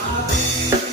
I'll be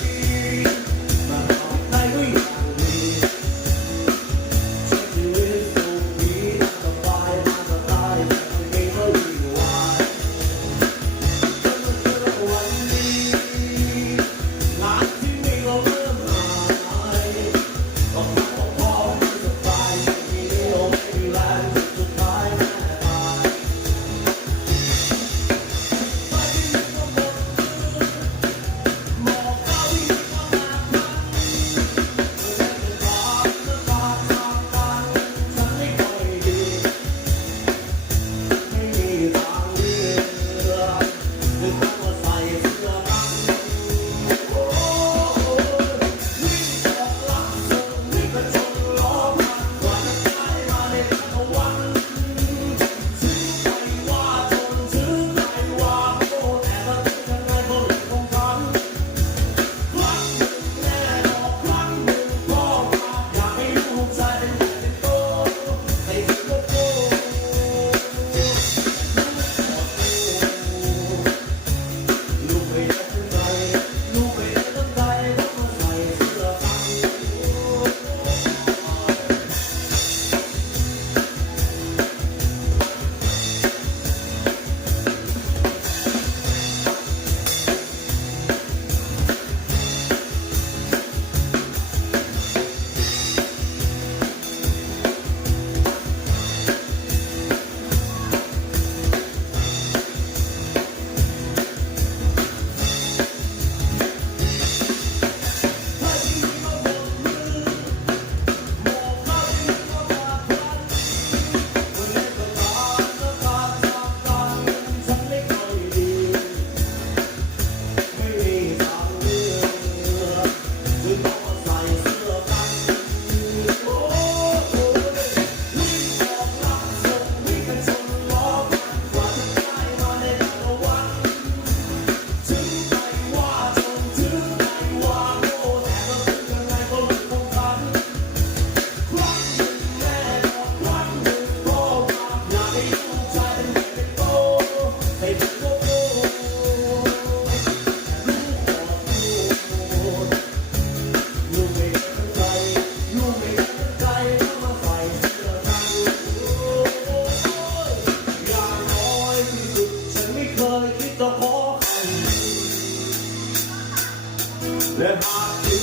that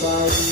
Bye.